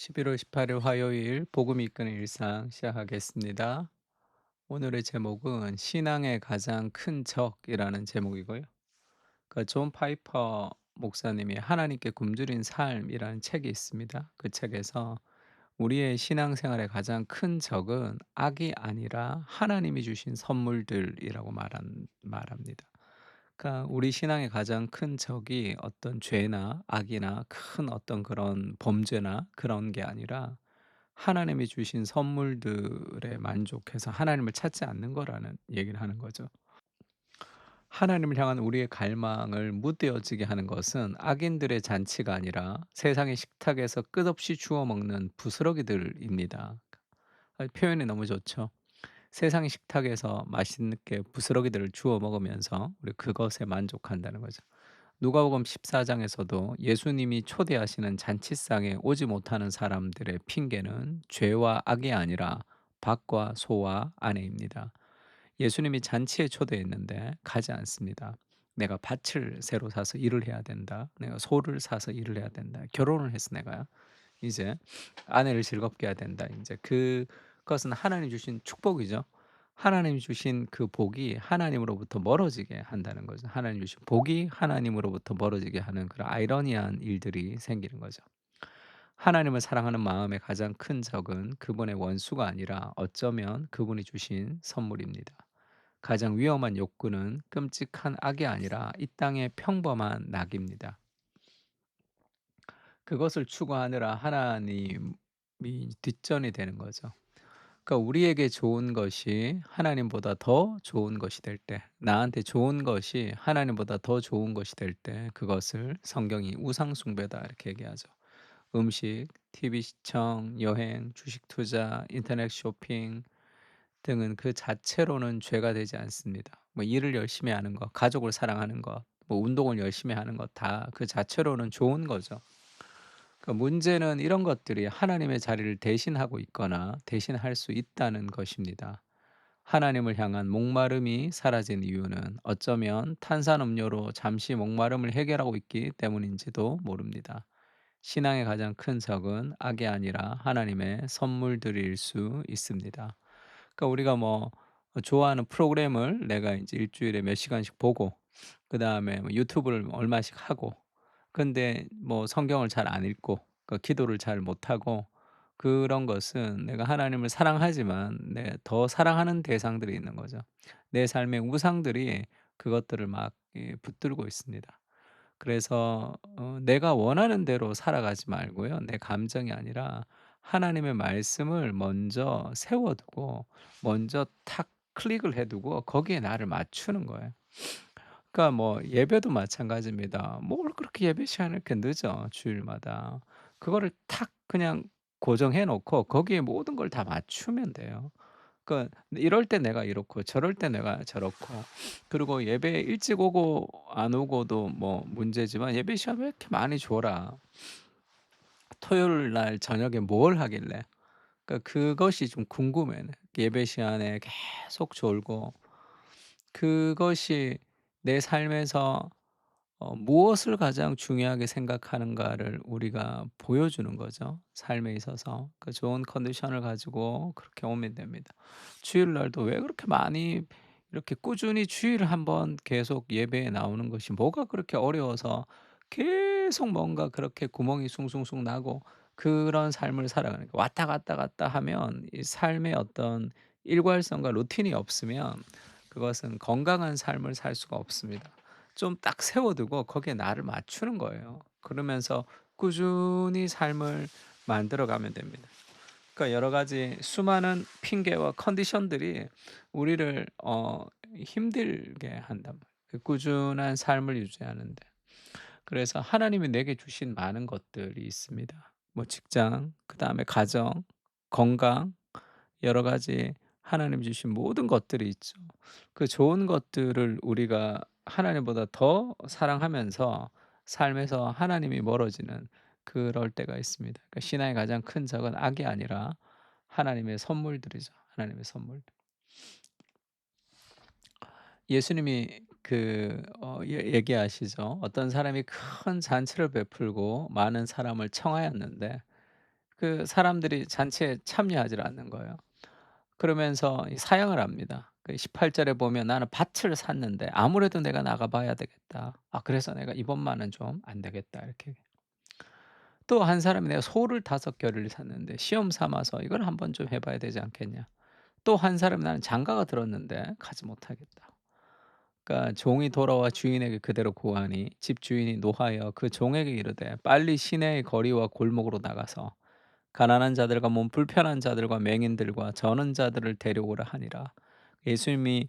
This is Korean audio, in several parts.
11월 18일 화요일 복음이 이끄는 일상 시작하겠습니다. 오늘의 제목은 신앙의 가장 큰 적이라는 제목이고요. 존 파이퍼 목사님이 하나님께 굶주린 삶이라는 책이 있습니다. 그 책에서 우리의 신앙생활의 가장 큰 적은 악이 아니라 하나님이 주신 선물들이라고 말합니다. 그러니까 우리 신앙의 가장 큰 적이 어떤 죄나 악이나 큰 어떤 그런 범죄나 그런 게 아니라 하나님이 주신 선물들에 만족해서 하나님을 찾지 않는 거라는 얘기를 하는 거죠. 하나님을 향한 우리의 갈망을 무뎌지게 하는 것은 악인들의 잔치가 아니라 세상의 식탁에서 끝없이 주워 먹는 부스러기들입니다. 표현이 너무 좋죠. 세상의 식탁에서 맛있게 부스러기들을 주워 먹으면서 우리 그것에 만족한다는 거죠. 누가복음 14장에서도 예수님이 초대하시는 잔치상에 오지 못하는 사람들의 핑계는 죄와 악이 아니라 밭과 소와 아내입니다. 예수님이 잔치에 초대했는데 가지 않습니다. 내가 밭을 새로 사서 일을 해야 된다. 내가 소를 사서 일을 해야 된다. 결혼을 해서 내가 이제 아내를 즐겁게 해야 된다. 이제 그것은 하나님 주신 축복이죠. 하나님이 주신 그 복이 하나님으로부터 멀어지게 한다는 거죠. 하나님 주신 복이 하나님으로부터 멀어지게 하는 그런 아이러니한 일들이 생기는 거죠. 하나님을 사랑하는 마음의 가장 큰 적은 그분의 원수가 아니라 어쩌면 그분이 주신 선물입니다. 가장 위험한 욕구는 끔찍한 악이 아니라 이 땅의 평범한 낙입니다. 그것을 추구하느라 하나님이 뒷전이 되는 거죠. 그러니까 우리에게 좋은 것이 하나님보다 더 좋은 것이 될 때, 나한테 좋은 것이 하나님보다 더 좋은 것이 될 때, 그것을 성경이 우상 숭배다 이렇게 얘기하죠. 음식, TV 시청, 여행, 주식 투자, 인터넷 쇼핑 등은 그 자체로는 죄가 되지 않습니다. 뭐 일을 열심히 하는 것, 가족을 사랑하는 것, 뭐 운동을 열심히 하는 것 다 그 자체로는 좋은 거죠. 문제는 이런 것들이 하나님의 자리를 대신하고 있거나 대신할 수 있다는 것입니다. 하나님을 향한 목마름이 사라진 이유는 어쩌면 탄산음료로 잠시 목마름을 해결하고 있기 때문인지도 모릅니다. 신앙의 가장 큰 적은 악이 아니라 하나님의 선물들일 수 있습니다. 그러니까 우리가 뭐 좋아하는 프로그램을 내가 이제 일 주일에 몇 시간씩 보고 그다음에 뭐 유튜브를 얼마씩 하고 근데 뭐 성경을 잘 안 읽고 기도를 잘 못하고 그런 것은 내가 하나님을 사랑하지만 더 사랑하는 대상들이 있는 거죠. 내 삶의 우상들이 그것들을 막 붙들고 있습니다. 그래서 내가 원하는 대로 살아가지 말고요. 내 감정이 아니라 하나님의 말씀을 먼저 세워 두고 먼저 탁 클릭을 해 두고 거기에 나를 맞추는 거예요. 그러니까 뭐 예배도 마찬가지입니다. 뭘 그렇게 예배 시간을 이렇게 늦어 주일마다. 그거를 탁 그냥 고정해 놓고 거기에 모든 걸 다 맞추면 돼요. 그러니까 이럴 때 내가 이렇고 저럴 때 내가 저렇고 그리고 예배 일찍 오고 안 오고도 뭐 문제지만 예배 시간 왜 이렇게 많이 줘라. 토요일 날 저녁에 뭘 하길래. 그것이 좀 궁금해. 예배 시간에 계속 졸고 그것이 내 삶에서 무엇을 가장 중요하게 생각하는가를 우리가 보여주는 거죠, 삶에 있어서. 좋은 컨디션을 가지고 그렇게 오면 됩니다. 주일날도 왜 그렇게 많이 이렇게 꾸준히 주일에 한 번 계속 예배에 나오는 것이 뭐가 그렇게 어려워서 계속 뭔가 그렇게 구멍이 숭숭숭 나고 그런 삶을 살아가는 거 왔다 갔다 갔다 하면 이 삶의 어떤 일괄성과 루틴이 없으면 그것은 건강한 삶을 살 수가 없습니다. 좀 딱 세워 두고 거기에 나를 맞추는 거예요. 그러면서 꾸준히 삶을 만들어 가면 됩니다. 그러니까 여러 가지 수많은 핑계와 컨디션들이 우리를 힘들게 한단 말이에요. 그 꾸준한 삶을 유지하는 데. 그래서 하나님이 내게 주신 많은 것들이 있습니다. 뭐 직장, 그다음에 가정, 건강 여러 가지 하나님 주신 모든 것들이 있죠. 그 좋은 것들을 우리가 하나님보다 더 사랑하면서 삶에서 하나님이 멀어지는 그럴 때가 있습니다. 그러니까 신앙의 가장 큰 적은 악이 아니라 하나님의 선물들이죠. 하나님의 선물들. 예수님이 얘기하시죠. 어떤 사람이 큰 잔치를 베풀고 많은 사람을 청하였는데 그 사람들이 잔치에 참여하질 않는 거예요. 그러면서 이 사양을 합니다. 그 18 절에 보면 "나는 밭을 샀는데 아무래도 내가 나가 봐야 되겠다. 아 그래서 내가 이번만은 좀 안 되겠다." 이렇게. 또 한 사람이 "내가 소를 5 겨를 샀는데 시험 삼아서 이걸 한번 좀 해 봐야 되지 않겠냐." 또 한 사람은 "나는 장가가 들었는데 가지 못하겠다." 그러니까 종이 돌아와 주인에게 그대로 고하니 집 주인이 노하여 그 종에게 이르되 빨리 시내의 거리와 골목으로 나가서 가난한 자들과 몸 불편한 자들과 맹인들과 저는 자들을 데려오라 하니라. 예수님이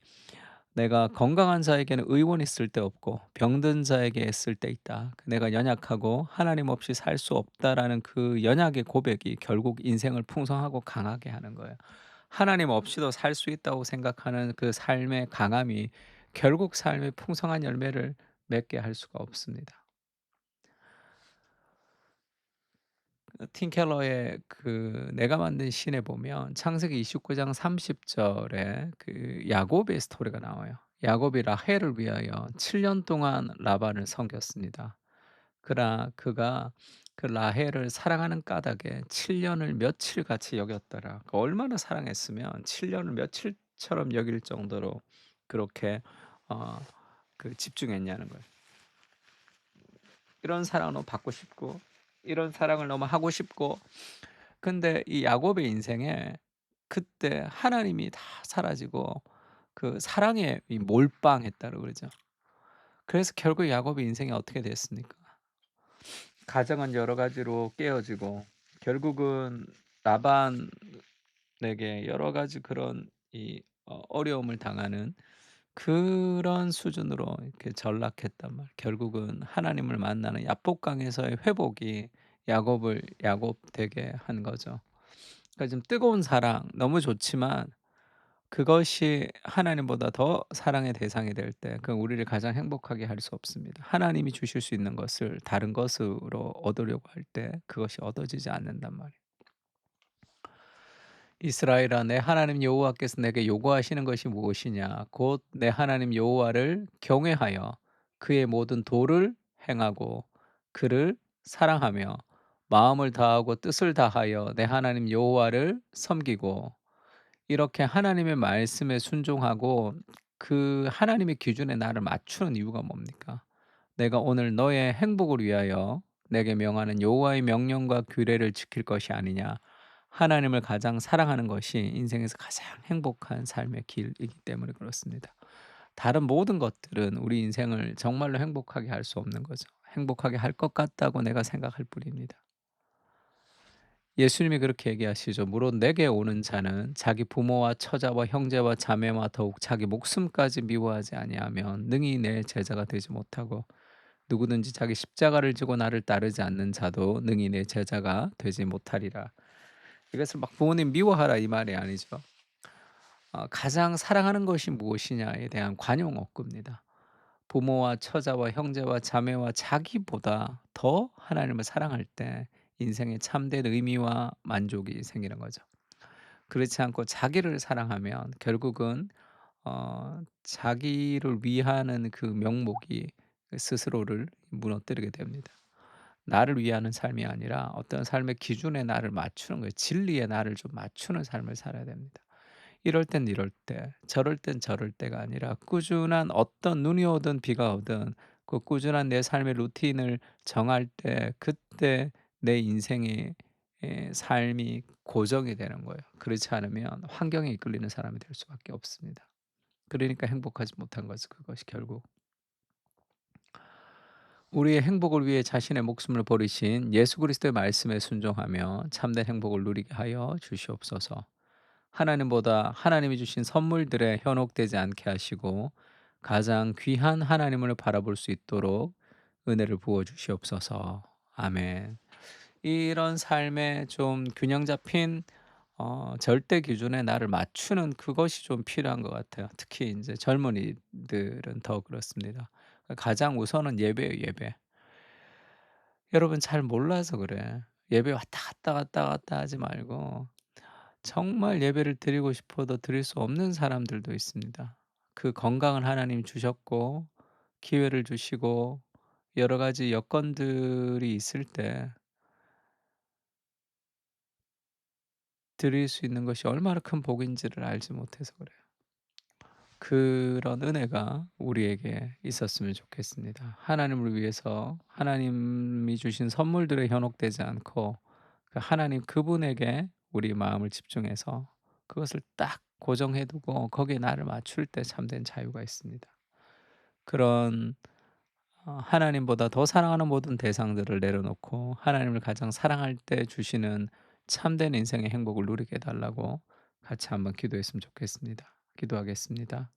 "내가 건강한 자에게는 의원이 쓸데없고 병든 자에게 애쓸 때 있다. 내가 연약하고 하나님 없이 살 수 없다."라는 그 연약의 고백이 결국 인생을 풍성하고 강하게 하는 거예요. 하나님 없이도 살 수 있다고 생각하는 그 삶의 강함이 결국 삶의 풍성한 열매를 맺게 할 수가 없습니다. 팀 켈러의 그 내가 만든 신에 보면 창세기 29장 30 절에 그 야곱의 스토리가 나와요. 야곱이 라헬을 위하여 7년 동안 라반을 섬겼습니다. 그러나 그가 그 라헬을 사랑하는 까닭에 7 년을 며칠같이 여겼더라. 그 얼마나 사랑했으면 7 년을 며칠처럼 여길 정도로 그렇게 어 집중했냐는 거예요. 이런 사랑을 너무 받고 싶고 이런 사랑을 너무 하고 싶고 근데 이 야곱의 인생에 그때 하나님이 다 사라지고 그 사랑에 이 몰빵했다고 그러죠. 그래서 결국 야곱의 인생이 어떻게 됐습니까? 가정은 여러 가지로 깨어지고 결국은 라반에게 여러 가지 그런 어려움을 당하는 그런 수준으로 이렇게 전락했단 말이에요. 결국은 하나님을 만나는 야복강에서의 회복이 야곱을 야곱 되게 한 거죠. 그러니까 좀 뜨거운 사랑 너무 좋지만 그것이 하나님보다 더 사랑의 대상이 될 때 그건 우리를 가장 행복하게 할 수 없습니다. 하나님이 주실 수 있는 것을 다른 것으로 얻으려고 할 때 그것이 얻어지지 않는단 말이에요. 이스라엘아 내 하나님 여호와께서 내게 요구하시는 것이 무엇이냐 곧 내 하나님 여호와를 경외하여 그의 모든 도를 행하고 그를 사랑하며 마음을 다하고 뜻을 다하여 내 하나님 여호와를 섬기고 이렇게 하나님의 말씀에 순종하고 그 하나님의 기준에 나를 맞추는 이유가 뭡니까? 내가 오늘 너의 행복을 위하여 내게 명하는 여호와의 명령과 규례를 지킬 것이 아니냐. 하나님을 가장 사랑하는 것이 인생에서 가장 행복한 삶의 길이기 때문에 그렇습니다. 다른 모든 것들은 우리 인생을 정말로 행복하게 할 수 없는 거죠. 행복하게 할 것 같다고 내가 생각할 뿐입니다. 예수님이 그렇게 얘기하시죠. "무릇 내게 오는 자는 자기 부모와 처자와 형제와 자매와 더욱 자기 목숨까지 미워하지 아니하면 능히 내 제자가 되지 못하고 누구든지 자기 십자가를 지고 나를 따르지 않는 자도 능히 내 제자가 되지 못하리라." 이것을 막 부모님 미워하라 이 말이 아니죠. 가장 사랑하는 것이 무엇이냐에 대한 관용 어구입니다. 부모와 처자와 형제와 자매와 자기보다 더 하나님을 사랑할 때 인생에 참된 의미와 만족이 생기는 거죠. 그렇지 않고 자기를 사랑하면 결국은 자기를 위하는 그 명목이 스스로를 무너뜨리게 됩니다. 나를 위하는 삶이 아니라 어떤 삶의 기준에 나를 맞추는 거예요. 진리에 나를 좀 맞추는 삶을 살아야 됩니다. 이럴 땐 이럴 때, 저럴 땐 저럴 때가 아니라 꾸준한 어떤 눈이 오든 비가 오든 그 꾸준한 내 삶의 루틴을 정할 때 그때 내 인생의 삶이 고정이 되는 거예요. 그렇지 않으면 환경에 이끌리는 사람이 될 수밖에 없습니다. 그러니까 행복하지 못한 거죠, 그것이 결국. 우리의 행복을 위해 자신의 목숨을 버리신 예수 그리스도의 말씀에 순종하며 참된 행복을 누리게 하여 주시옵소서. 하나님보다 하나님이 주신 선물들에 현혹되지 않게 하시고 가장 귀한 하나님을 바라볼 수 있도록 은혜를 부어 주시옵소서. 아멘. 이런 삶에 좀 균형 잡힌 절대 기준에 나를 맞추는 그것이 좀 필요한 것 같아요. 특히 이제 젊은이들은 더 그렇습니다. 가장 우선은 예배예요, 예배. 여러분 잘 몰라서 그래. 예배 왔다 갔다 왔다 갔다 하지 말고 정말 예배를 드리고 싶어도 드릴 수 없는 사람들도 있습니다. 그 건강을 하나님 주셨고 기회를 주시고 여러 가지 여건들이 있을 때 드릴 수 있는 것이 얼마나 큰 복인지를 알지 못해서 그래요. 그런 은혜가 우리에게 있었으면 좋겠습니다. 하나님을 위해서 하나님이 주신 선물들에 현혹되지 않고 그 하나님 그분에게 우리 마음을 집중해서 그것을 딱 고정해 두고 거기에 나를 맞출 때 참된 자유가 있습니다. 그런 하나님보다 더 사랑하는 모든 대상들을 내려놓고 하나님을 가장 사랑할 때 주시는 참된 인생의 행복을 누리게 해 달라고 같이 한번 기도했으면 좋겠습니다. 기도하겠습니다.